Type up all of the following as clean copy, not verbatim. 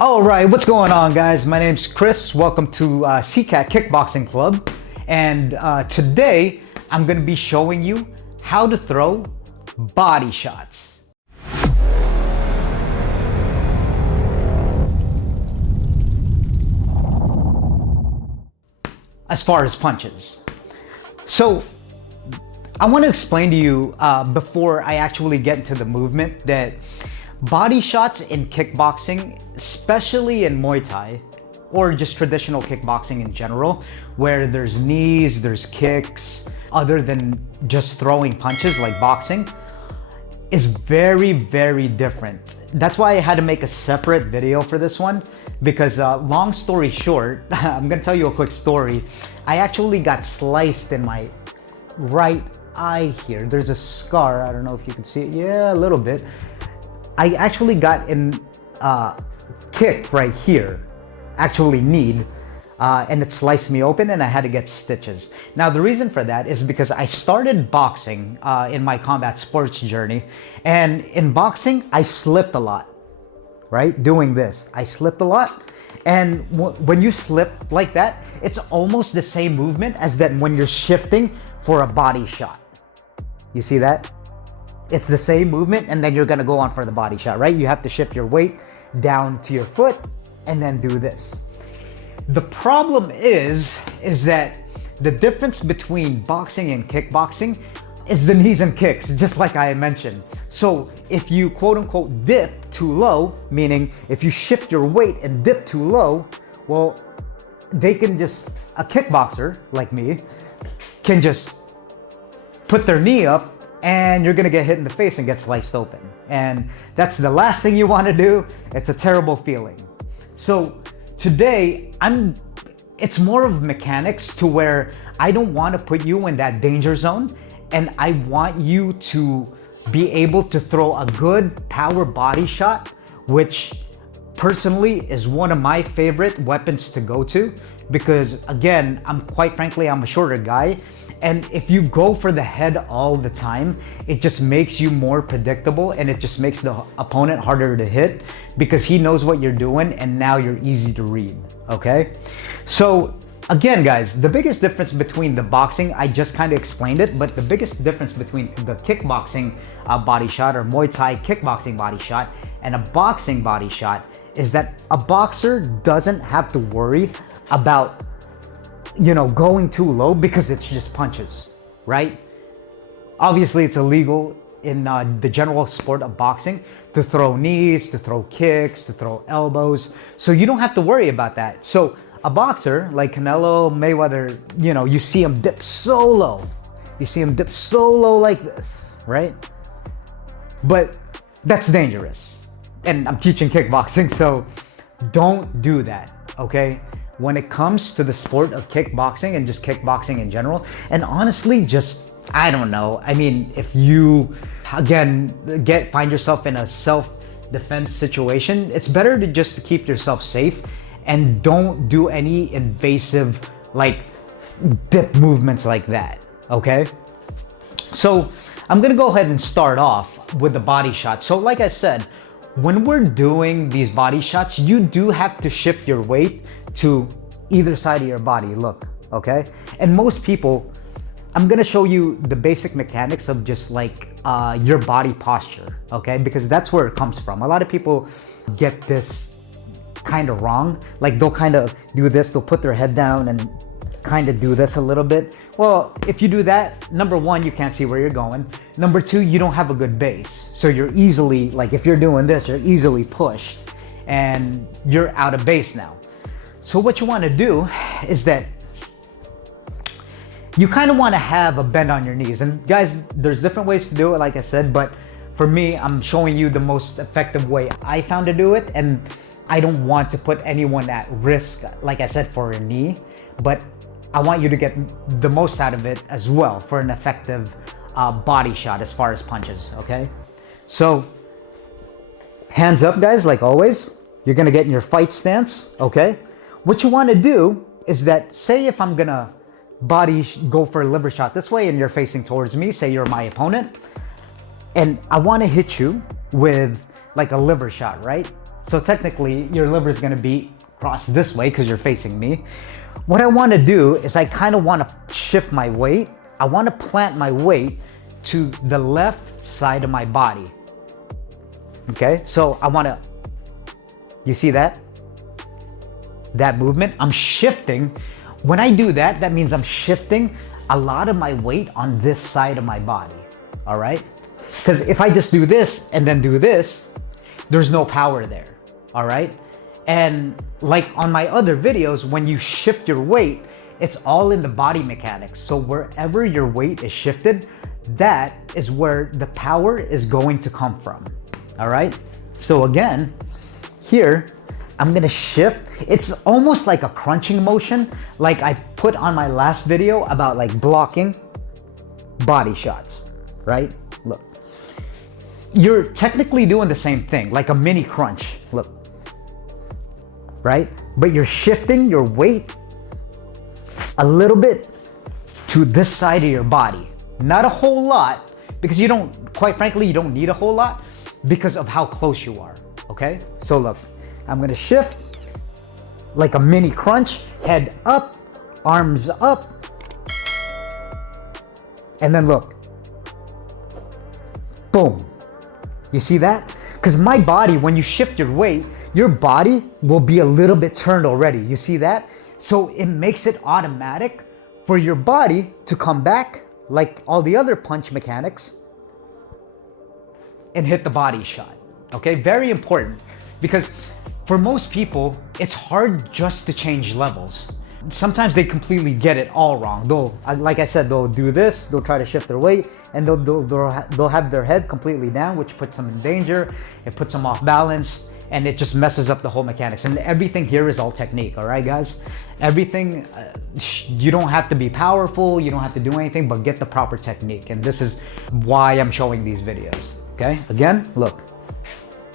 All right, what's going on, guys? My name's Chris. Welcome to Sicat Kickboxing Club. And today, I'm gonna be showing you how to throw body shots. As far as punches. So, I want to explain to you before I actually get into the movement that body shots in kickboxing, especially in Muay Thai, or just traditional kickboxing in general, where there's knees, there's kicks, other than just throwing punches like boxing, is very, very different. That's why I had to make a separate video for this one, because long story short, I'm gonna tell you a quick story. I actually got sliced in my right eye here. There's a scar. I don't know if you can see it. Yeah, a little bit. I actually got kicked right here, actually kneed, and it sliced me open and I had to get stitches. Now, the reason for that is because I started boxing in my combat sports journey, and in boxing, I slipped a lot, right? Doing this, I slipped a lot. And when you slip like that, it's almost the same movement as that when you're shifting for a body shot. You see that? It's the same movement, and then you're gonna go on for the body shot, right? You have to shift your weight down to your foot and then do this. The problem is that the difference between boxing and kickboxing is the knees and kicks, just like I mentioned. So if you quote unquote dip too low, meaning if you shift your weight and dip too low, well, they can just, a kickboxer like me, can just put their knee up and you're gonna get hit in the face and get sliced open. And that's the last thing you wanna do. It's a terrible feeling. So today, it's more of mechanics to where I don't wanna put you in that danger zone, and I want you to be able to throw a good power body shot, which personally is one of my favorite weapons to go to, because again, quite frankly, I'm a shorter guy. And if you go for the head all the time, it just makes you more predictable, and it just makes the opponent harder to hit because he knows what you're doing, and now you're easy to read, okay? So again, guys, the biggest difference between the boxing, I just kind of explained it, but the biggest difference between the kickboxing body shot or Muay Thai kickboxing body shot and a boxing body shot is that a boxer doesn't have to worry about going too low because it's just punches, right? Obviously, it's illegal in the general sport of boxing to throw knees, to throw kicks, to throw elbows. So you don't have to worry about that. So a boxer like Canelo, Mayweather, you see him dip so low. You see him dip so low like this, right? But that's dangerous. And I'm teaching kickboxing, so don't do that, okay? When it comes to the sport of kickboxing and just kickboxing in general, and honestly, I don't know. I mean, if you, again, find yourself in a self-defense situation, it's better to just keep yourself safe and don't do any invasive, like, dip movements like that, okay? So I'm gonna go ahead and start off with the body shot. So like I said, when we're doing these body shots, you do have to shift your weight to either side of your body, look, okay? And most people, I'm gonna show you the basic mechanics of just like your body posture, okay? Because that's where it comes from. A lot of people get this kind of wrong. Like they'll kind of do this, they'll put their head down and kind of do this a little bit. Well, if you do that, number one, you can't see where you're going. Number two, you don't have a good base. So you're easily, like if you're doing this, you're easily pushed and you're out of base now. So what you want to do is that you kind of want to have a bend on your knees. And guys, there's different ways to do it, like I said, but for me, I'm showing you the most effective way I found to do it. And I don't want to put anyone at risk, like I said, for a knee, but I want you to get the most out of it as well for an effective body shot as far as punches, okay? So hands up, guys, like always. You're gonna get in your fight stance, okay? What you wanna do is that, say if I'm gonna go for a liver shot this way and you're facing towards me, say you're my opponent, and I wanna hit you with like a liver shot, right? So technically your liver is gonna be crossed this way because you're facing me. What I wanna do is I kinda wanna shift my weight. I wanna plant my weight to the left side of my body. Okay, so I wanna, you see that? That movement, I'm shifting. When I do that, that means I'm shifting a lot of my weight on this side of my body, all right? Because if I just do this and then do this, there's no power there, all right? And like on my other videos, when you shift your weight, it's all in the body mechanics. So wherever your weight is shifted, that is where the power is going to come from, all right? So again, here, I'm gonna shift. It's almost like a crunching motion, like I put on my last video about like blocking body shots, right? Look, you're technically doing the same thing, like a mini crunch, look, right? But you're shifting your weight a little bit to this side of your body. Not a whole lot, because you don't, quite frankly, you don't need a whole lot because of how close you are, okay? So look, I'm gonna shift like a mini crunch, head up, arms up, and then look, boom. You see that? Because my body, when you shift your weight, your body will be a little bit turned already. You see that? So it makes it automatic for your body to come back like all the other punch mechanics and hit the body shot. Okay, very important, because for most people, it's hard just to change levels. Sometimes they completely get it all wrong. They'll, like I said, they'll do this, they'll try to shift their weight, and they'll have their head completely down, which puts them in danger. It puts them off balance, and it just messes up the whole mechanics. And everything here is all technique, all right, guys? Everything, you don't have to be powerful, you don't have to do anything, but get the proper technique. And this is why I'm showing these videos, okay? Again, look.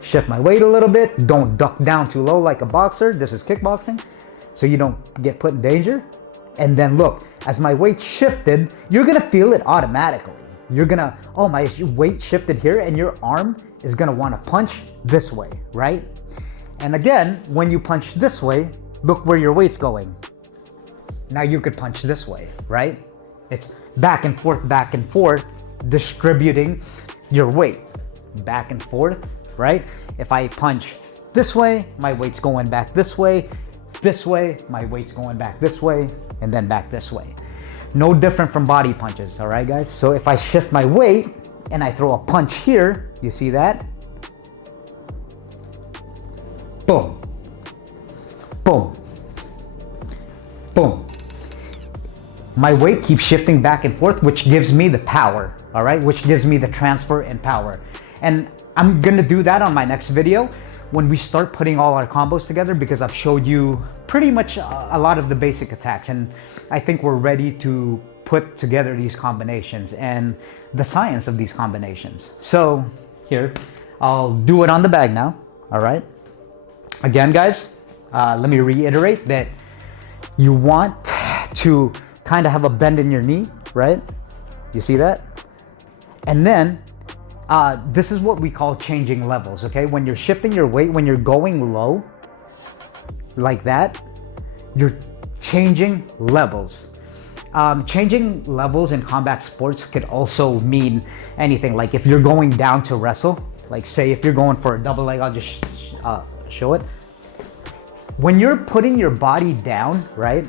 Shift my weight a little bit. Don't duck down too low like a boxer. This is kickboxing, so you don't get put in danger. And then look, as my weight shifted, you're gonna feel it automatically. You're gonna, oh, my weight shifted here, and your arm is gonna wanna punch this way, right? And again, when you punch this way, look where your weight's going. Now you could punch this way, right? It's back and forth, distributing your weight. Back and forth, right? If I punch this way, my weight's going back this way, my weight's going back this way, and then back this way. No different from body punches, all right, guys? So if I shift my weight and I throw a punch here, you see that? Boom, boom, boom. My weight keeps shifting back and forth, which gives me the power, all right? Which gives me the transfer and power. And I'm gonna do that on my next video when we start putting all our combos together, because I've showed you pretty much a lot of the basic attacks, and I think we're ready to put together these combinations and the science of these combinations. So here, I'll do it on the bag now, all right? Again, guys, let me reiterate that you want to kind of have a bend in your knee, right? You see that? And then, this is what we call changing levels, okay? When you're shifting your weight, when you're going low, like that, you're changing levels. Changing levels in combat sports could also mean anything. Like if you're going down to wrestle, like say if you're going for a double leg, I'll just show it. When you're putting your body down, right?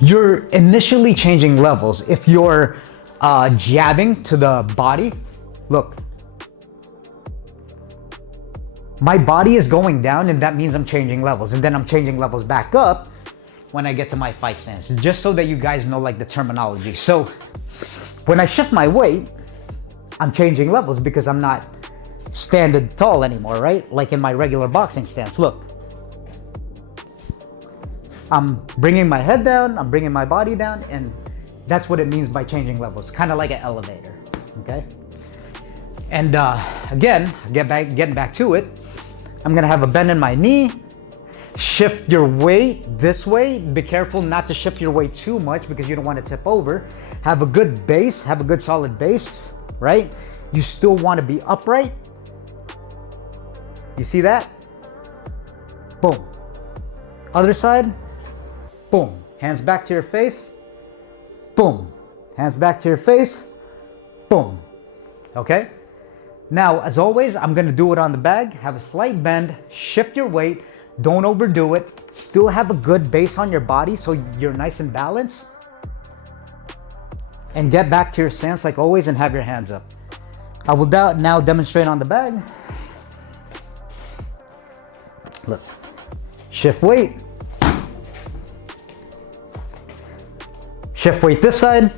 You're initially changing levels. If you're jabbing to the body, look, my body is going down, and that means I'm changing levels, and then I'm changing levels back up when I get to my fight stance, just so that you guys know like the terminology. So when I shift my weight, I'm changing levels because I'm not standing tall anymore, right? Like in my regular boxing stance, look. I'm bringing my head down, I'm bringing my body down, and that's what it means by changing levels, kind of like an elevator, okay? And again, getting back to it, I'm gonna have a bend in my knee, shift your weight this way. Be careful not to shift your weight too much because you don't want to tip over. Have a good base, have a good solid base, right? you still want to be upright. You see that? Boom. Other side. Boom. Hands back to your face. Boom. Hands back to your face. Boom. Okay? Now, as always, I'm going to do it on the bag. Have a slight bend. Shift your weight. Don't overdo it. Still have a good base on your body so you're nice and balanced. And get back to your stance like always and have your hands up. I will now demonstrate on the bag. Look. Shift weight. Shift weight this side.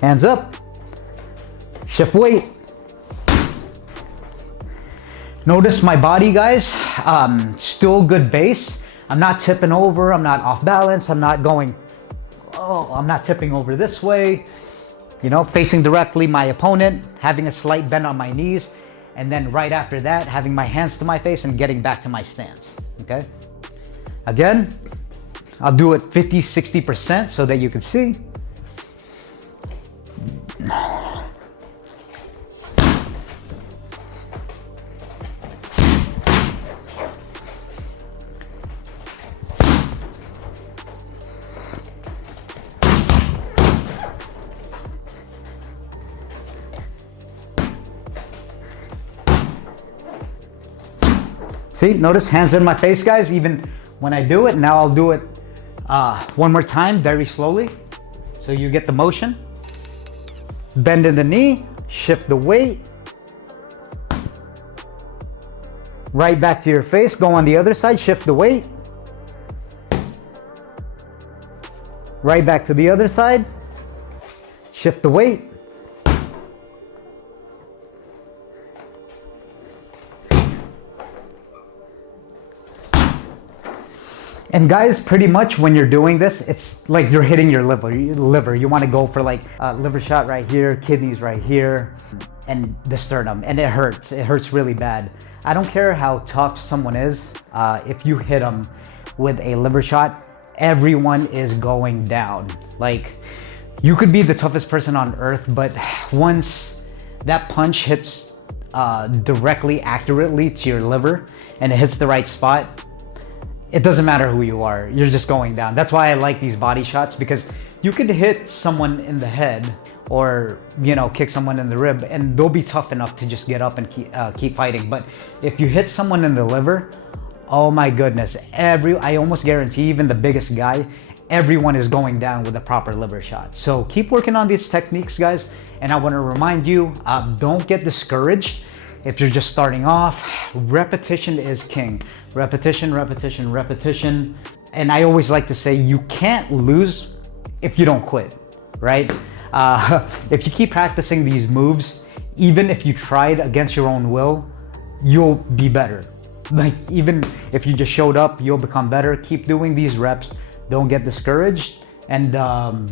Hands up. Shift weight. Notice my body, guys. Still good base. I'm not tipping over. I'm not off balance. I'm not going, oh, I'm not tipping over this way. You know, facing directly my opponent, having a slight bend on my knees, and then right after that, having my hands to my face and getting back to my stance, okay? Again, I'll do it 50-60% so that you can see. See, notice hands in my face, guys, even when I do it. Now I'll do it one more time, very slowly. So you get the motion. Bend in the knee, shift the weight. Right back to your face, go on the other side, shift the weight. Right back to the other side, shift the weight. And guys, pretty much when you're doing this, it's like you're hitting your liver. You want to go for like a liver shot right here, kidneys right here, and the sternum. And it hurts. It hurts really bad. I don't care how tough someone is. If you hit them with a liver shot, everyone is going down. Like, you could be the toughest person on earth, but once that punch hits directly, accurately to your liver, and it hits the right spot, it doesn't matter who you are, you're just going down. That's why I like these body shots, because you could hit someone in the head or, you know, kick someone in the rib and they'll be tough enough to just get up and keep fighting. But if you hit someone in the liver, oh my goodness, I almost guarantee even the biggest guy, everyone is going down with a proper liver shot. So keep working on these techniques, guys. And I want to remind you, don't get discouraged. If you're just starting off, repetition is king. Repetition, repetition, repetition. And I always like to say, you can't lose if you don't quit, right? If you keep practicing these moves, even if you tried against your own will, you'll be better. Like, even if you just showed up, you'll become better. Keep doing these reps. Don't get discouraged. And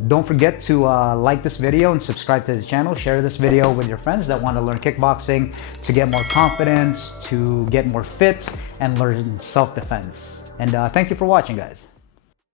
don't forget to like this video and subscribe to the channel. Share this video with your friends that want to learn kickboxing, to get more confidence, to get more fit, and learn self-defense. And thank you for watching, guys.